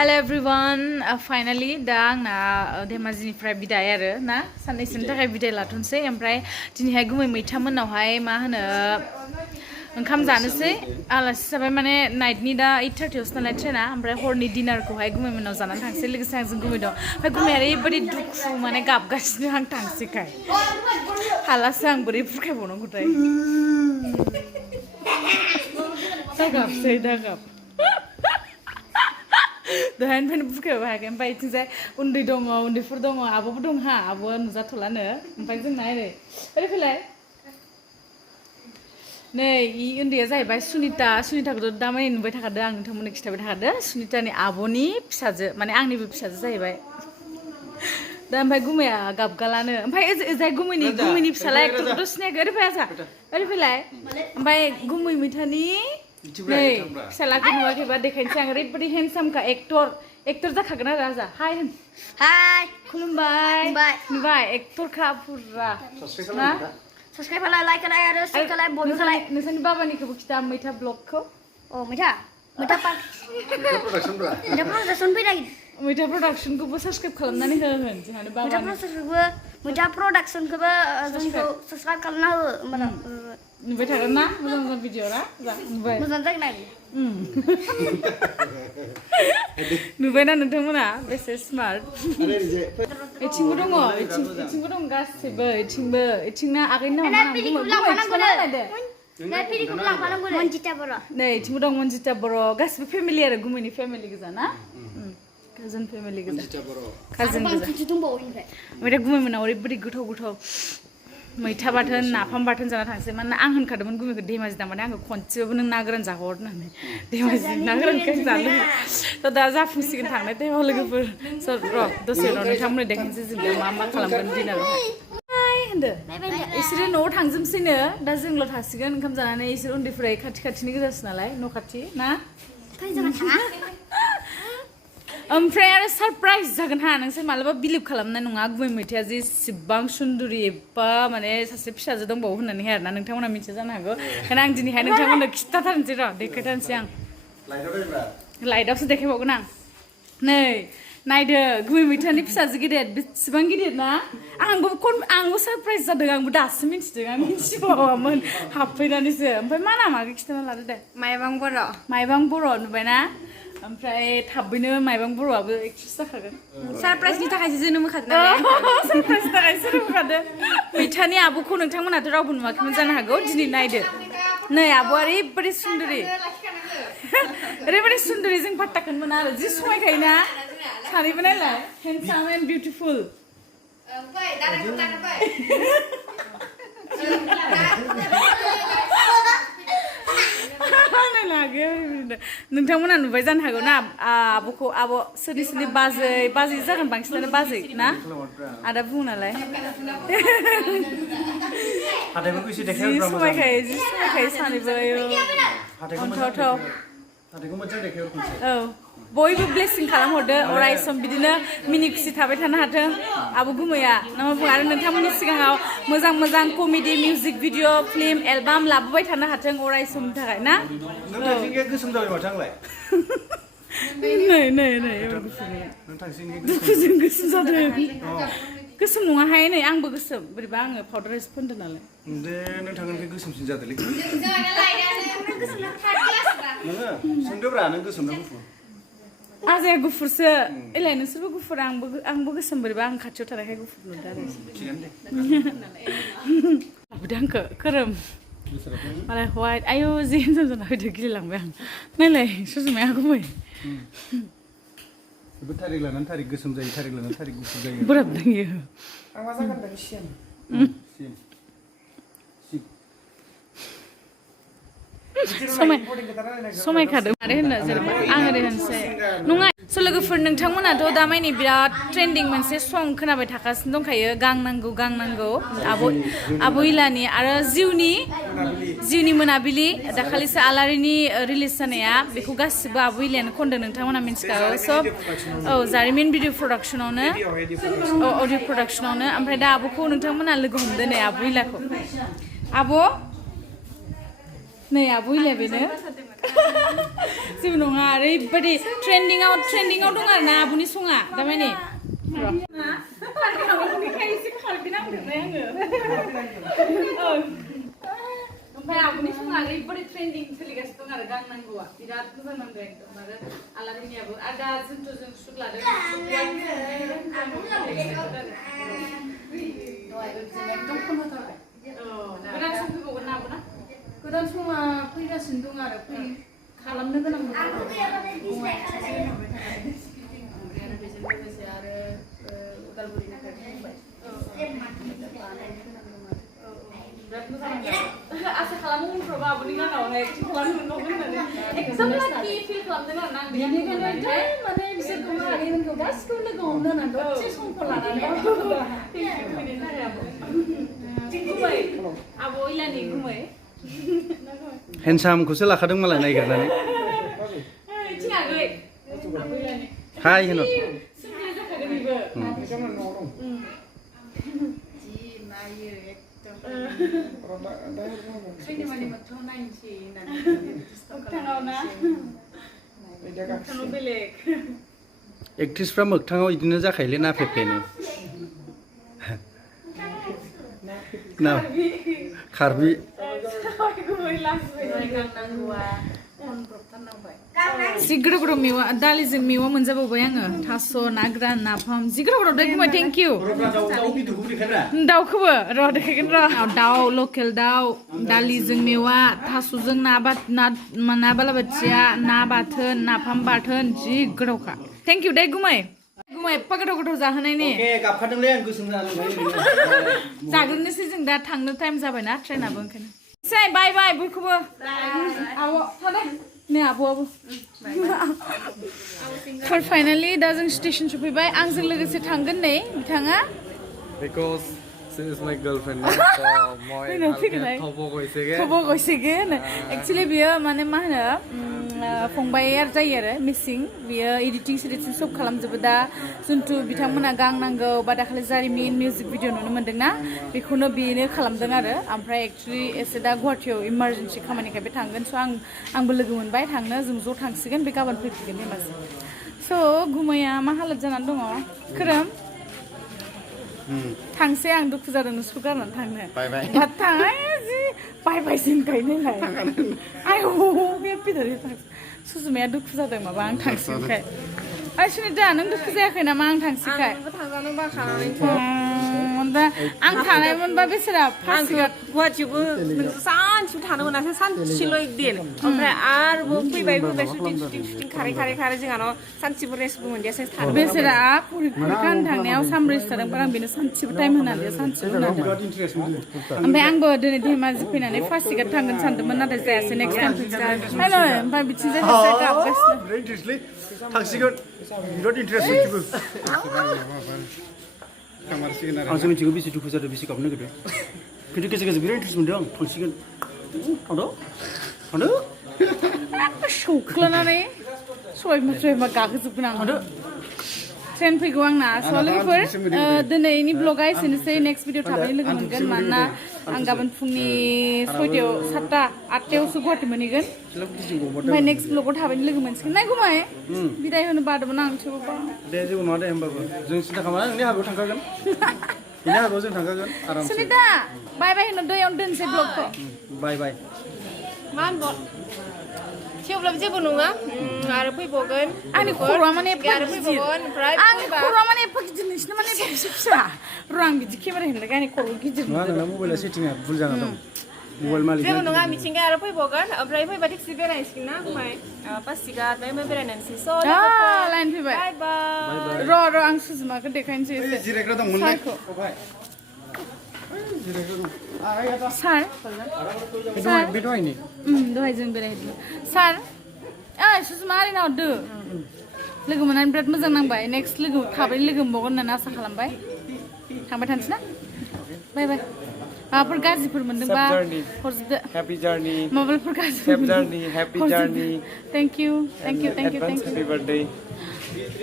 Hello everyone, finally दा आंना धेमाजिनिफ्राय बिदाय आरो ना साननैसोनि थाखाय बिदाय लाथ'नोसै ओमफ्राय दिनैहाय गुमै मैथा मोननावहाय मा होनो ओंखाम जानोसै आलासि जाबाय माने नाइटनि दा 8:30 आवसो नालाय ट्रेना ओमफ्राय हरनि डिनारखौहाय गुमै मोननाव जानानै थांसै लोगोसे आंजों गुमै दं ओमफ्राय गुमैया ओरैबायदि दुखु माने गाबगासिनो आं थांसैखाय हालासो आं बोरै फुरखायबावनांगौथाय दागाबसै दागाब दहायनिफ्रायनो बुरखायबो हायाखै ओमफ्राय इथिंजाय उन्दै दङ उन्दैफोर दङ आब'बो दं हा आब'आ नुजाथ'लानो ओमफ्राय जोंना ओरै फैलाय नै इ उन्दैया जाहैबाय सुनिताखौथ' दा माने नुबाय थाखादों आं नोंथांमोननो खिथाबाय थाखादों सुनितानि आब'नि फिसाजो माने आंनिबो फिसाजो जाहैबाय दा ओमफ्राय गुमैया गाबगालानो ओमफ्राय ओजाय गुमैनि फिसाला एक्टरखौथ' सिनायाखै ओरै फैया ओरै फैलाय ओमफ्य गुमै मैथानि नै फिसालाखौ नुवाखैबा देखायनोसै आं ओरैबायदि हेन्डसामखा एक्टर जाखागोन आरो आजा हाय खुलुमबाय नुबाय एक्टरखा फुरा ना Subscribe खालाय लाइक खालाय आरो शेयार खालाय बयबो खालाय नोंसानि बाबानिखौबो खिथा मैथा ब्लगखौ मैथा प्रडाक्सन फैनाय मैथा प्रडाक्सनखौबो साबस्क्राइब खालामनानै हो जोंहानो बाबा मैथा प्रडाक्सनखौबो जोंखौ साबस्क्राइब खालामना हो होमबाना नुबाय थागोन ना मोजां भिडिअ ना नुबाय मोजां जागोन नुबायना नोंथांमोना बेसे स्मार्ट इथिंबो दङ इथिंबो दं गासैबो इथिंना आगैनि नै इथिंबो दं मन्जिता बर' गासिबो फेमिलि आरो गुमैनि फेमिलि गोजा ना काजन फेमिलि गोजा काजन गोजा ओमफ्राय गुमै मोनाव ओरैबायदि गोथाव मैथा बाथोन नाफाम बाथोन जाना थांसै मानोना आं होनखादोंमोन गुमैखौ धेमाजि दांबाथाय आंखौ खनसेबाबो नों ना गोरान जाहर होननानै धेमाजि ना गोरानखौ जानो थ' दा जाफुंसिगोन थांनाय टाइमाव लोगोफोर र' दसे उनाव नोंथांमोननो देखायनोसै जों दा मा खालामगोन दिनारावहाय होनदो इसोरो न'आव थांजोबसैनो दा जोंल' थासिगोन ओंखाम जानानै इसोर उन्दैफोरा खाथिनि गोजासो नालाय न' खाथि ना ओमफ्राय आरो सारप्राइज जागोन हा नोंसोर मालाबा बिलिभ खालामनाय नङा गुमै मैथाया जे इसिबां सुन्दुरि एबा माने सासे फिसाजो दंबावो होननानैहाय आरोना नोंथांमोना मिथिया जानो हागौ ओंखायनो आं दिनैहाय नोंथांमोननो खिथाथारनोसै र' देखायथारनोसै आं लाइटआवसो देखायबावगोन आं नै नायदो गुमै मैथानि फिसाजो गिदिर बेसेबां गिदिर ना आंबो सारप्राइज जादों आंबो दासो मिन्थिदों आं मिन्थिबावामोन हाबफैनानैसो ओमफ्राय मा नामा खिथाना लादो दे माइबां बर' नुबायना ओमफ्राय थाबैनो माइबां बर'आबो एक्ट्रेस जाखागोन सारप्राइजनि थाखायसो जोनोम होखादों नालाय सारप्राइजनि थाखायसो जोनोम होखादों मैथानि आब'खौ नोंथांमोनाथ' रावबो नुवाखैमोन जानो हागौ दिनै नायदो नै आब'आ ओरैबायदि सुन्दुरि जों पात्ताखौनो मोना आरो जि समायखायोना सानैबो नायलाय हेन्डसाम एन्ड बिउटिफुल नोंथंमोना नुबाय जानो हागौ ना आब'खौ आब' सोरनि बाजै जागोन बांसिनानो बाजै ना आदा बुङो नालाय जि समायखायो सानैबो अन्थाव औ बयबो ब्लेसिं खालामहरदो अराय सम बिदिनो मिनि खुसि थाबाय थानो हाथों आब' गुमैया नामा बुङो आरो नोंथांमोननि सिगाङाव मोजां comedy music video film album लाबोबाय थानो हाथों अराय समनि थाखाय ना गोसोम जाबाय माथो आंलाय नै दुखुजों गोसोम जादों गोसोम नङाहाय नै आंबो गोसोम बोरैबा आङो पाउडार एसे फोनदों नालाय दे नों थांगोनखै गोसोमसिन जादोंलै सोंदोब्रा नों गोसोम ना गुफुर आजाया गुफुरसो एलाय नोंसोरबो गुफुर आंबो गोसोम बोरैबा आं खाथियाव थानायखाय गुफुर नुदों आरो लाबोदो आंखौ खोरोम मालाय हवाइट आयु जि हिन्जाव जाना फैदो गिलायलांबाय आं नायलाय सुजुमाया गुमै थारिख लानानै थारिख गोसोम जायो थारिख लानानै थारिख गुफुर जायो बोराब दोंयो आं मा जागोन दायो सिम समायखादों मारै होनो जेनेबा आं ओरै होनसै नङा स' लोगोफोर नोंथांमोनाथ' दा मानि बिराद ट्रेन्डिं मोनसे सं खोनाबाय थागासिनो दंखायो गांनांगौ आब' इलानि आरो जिउनि मोनाबिलि दाखालिसो आलारिनि रिलिज जानाया बेखौ गासिबो आब' इलायानो खनदों नोंथांमोना मिन्थिखागौ स' औ जारिमिन भिडिअ प्रडाक्सनावनो अडिअ प्रडाक्सनावनो ओमफ्राय दा आब'खौ नोंथांमोना लोगो हमदो नै आब' इलाखौ आब' नै आब' इलाया बेनो जेबो नङा ओरैबायदि ट्रेन्डिंआव दं आरो ना आब'नि सङा दामानि ओमफ्राय आब'नि सङा ओरैबायदि ट्रेन्डिं सोलिगासिनो दं आरो गाननांगौआ बिराद मोजां नांदों एकदम आरो आलारिनियाबो आरो दा जोंथ' सुट लादों गोदान सम फैबावगोन ना आब'ना गोदान समा फैगासिनो दं आरो खालामनो गोनां दं आरो बेजों लोगोसे आरो उदालगुरिनिफ्राय फैबाय बिराद मोजां आसा खालामो उनफ्राव आब'नि गानावहाय एक्टिं खालामनो मोनबावगोन होननानै एकदम लाकि फिल खालामदों आरो ना आं बेनिखायनो माने बिसोरखौ मादैमोनखौ गासिखौबो लोगो हमनो होननानै दसे समखौ लानानै फैनो थाखाय आब' गुमै आब' इलानि गुमै हेन्डसामखौसो लाखादों मालाय नायगिरनानै थिङाखै हाय होनो सिम्पल जाखागोन बेबो जि नायो एकदम सिनेमानि मोथौ नायनोसै होननानै बेलेग एक्ट्रिसफ्रा मोगथाङाव बिदिनो जाखायोलै नाफेफेनो ना खारबि जि गोदाव गोदाव मेवा दालिजों मेवा मोनजाबावबाय आङो थास' ना गोरान नाफाम जि गोदाव गोदाव दे गुमै थेंक इउ दाउखौबो र' देखायगोन र' दाउ लकेल दाउ दालिजों मेवा थास'जों ना बालाबाथिया ना बाथोन नाफाम बाथोन जि गोदावखा थेंक इउ दे गुमै एफा गोथाव गोथाव जाहोनायनि गाबखादोंलै आं गोसोम जानानै जाग्रोनोसै जों दा थांनो टाइम जाबायना ट्रेनाबो ओंखायनो सै बाय बाय बयखौबो आब' थादों नै आब'आबो फाइनालि दा जों स्टेसन सफैबाय आंजों लोगोसे थांगोन नै बिथाङा Because she is my girlfriend. So my खबर गयसेगे एक्चुअली बियो माने मा होनो फंबाया जायो आरो मिसिं बियो एडिटिं सब खालामजोबो दा जुन्थु बिथांमोना गांनांगौ बा दाखालि जारिमिन मिउजिक भिडिअ नुनो मोन्दोंना बेखौनो बेनो खालामदों आरो ओमफ्राय एक्चुअली एसे दा गुवाहाटियाव इमारजेन्सि खामानिखाय बे थांगोन स' आंबो लोगो मोनबाय थांनो जों ज' थांसिगोन बे गाबोन फैफिनगोन हेमासो स' गुमैया मा हालोद जानानै दङ खोरोम थांसै आं दुखु जादों नोंसोरखौ गारनानै थांनो बाट थाङा जि बाय बायसिन गायनायलाय आयौ बे फैदों सुजुमाया दुखु जादों माबा आं थांसिनखाय सुनिता नों दुखु जायाखै नामा आं थांसिनखाय थांजानो बाखानानै दा आं थानायमोनबा बेसेरा गुवाहाटियावबो सानसेबो थानो मोनासै सानसेल' एकदिन ओमफ्राय आरोबाव फैबाय सुटिं खारै जोंहानाव सानसेबो रेस्टबो मोनजायासै थानो बेसेरा फरिखा थांनायाव सामब्रैसो थादों आं बेनो सानसेबो टाइम होनानै सानसेबो होनानै ओमफ्राय आंबो दिनै धेमाजि फैनानै फार्स्ट सिगार थांगोन सानदोंमोन नाथाय जायासै नेक्स्ट टाइम फैनोसै ओमफ्राय बिथिं गाबगासिनो थांसिगोन बिराद इन्टारेस्ट आंसो मिथिगौ बेसे दुखु जादों बेसे गाबनो नागिरदों खिन्थु गेजेर गेजेर बिराद इन्टारेस्ट मोनदों आं थांसिगोन थांदो सौख्लानानै सयमा गाखोजोबगोन आं ट्रेन फैगौ आंना स' लोगोफोर दिनैनि ब्लगा एसेनोसै नेक्स्ट भिडिअ थाबैनो लोगो मोनगोन मानोना आं गाबोन फुंनि 6टायाव 7टा 8टायावसो गुवाहाटि मोनहैगोन ओमफ्राय नेक्स्ट ब्लगाव थाबैनो लोगो मोनसिगोन नाय गुमै बिदाय होनो बादोंमोन आं थेवबो दे जेबो नङा दे होमबाबो जों सिन्था खालामा नोंनि हाबायाव थांखागोन बेनि हाबायाव जों थांखागोन आरामसे सुनिता बाय बाय होनो दैयावनो दोनसै ब्लगखौ बाय बाय मा होनबाव थेवब्लाबो जेबो नङा आरो फैबावगोन आंनि खर'आ माने एफा आरो गिदिर फैबावगोन ओमफ्राय आंनि खर'आ माने एफा गिदिर नोंसिना माने एफा फिसा र' आं बिदि केमेरा हेंलाय आंनि खर'आ गिदिर नङा नोंना मबाइला सेटिंआ भुल जाना दं मबाइल मालिक जेबो नङा मिथिंगा आरो फैबावगोन ओमफ्राय फैबा टेक्सि बेरायसिगोन ना गुमै पासिघाट ओमफ्राय बेरायनानैसै स' लाइन फैबाय बाय बाय र' आं सुजुमाखौ देखायनोसै एसे जिरायग्रा दंमोनलै सार बे दहायनि दहाय जों बेरायहैदों सार सुजुमा आरैना हरदो लोगो मोननानै बिराद मोजां नांबाय नेक्स्ट थाबैनो लोगो मोनबावगोन होननानै आसा खालामबाय थांबाय थानोसै ना बाय बाय माबाफोर गाज्रिफोर मोनदोंबा हरजोबदो Happy journey. माबाफोर गाज्रि Safe journey. Happy journey. Thank you Advance happy birthday.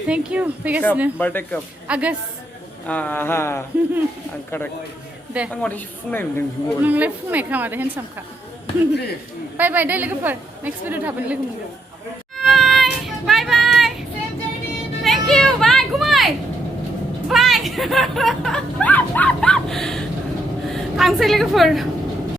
Thank you फैगासिनो Birthday cup. आगष्ट आं correct. दे आं माथो फुंनाय मोनदों नोंलाय फुंनाय खामादो हेन्डसामखा बाय बाय दे लोगोफोर नेक्स्ट भिडिअ थाबैनो लोगो मोनगोन बाय बाय थेंक इउ बाय गुमै बाय थांसै लोगोफोर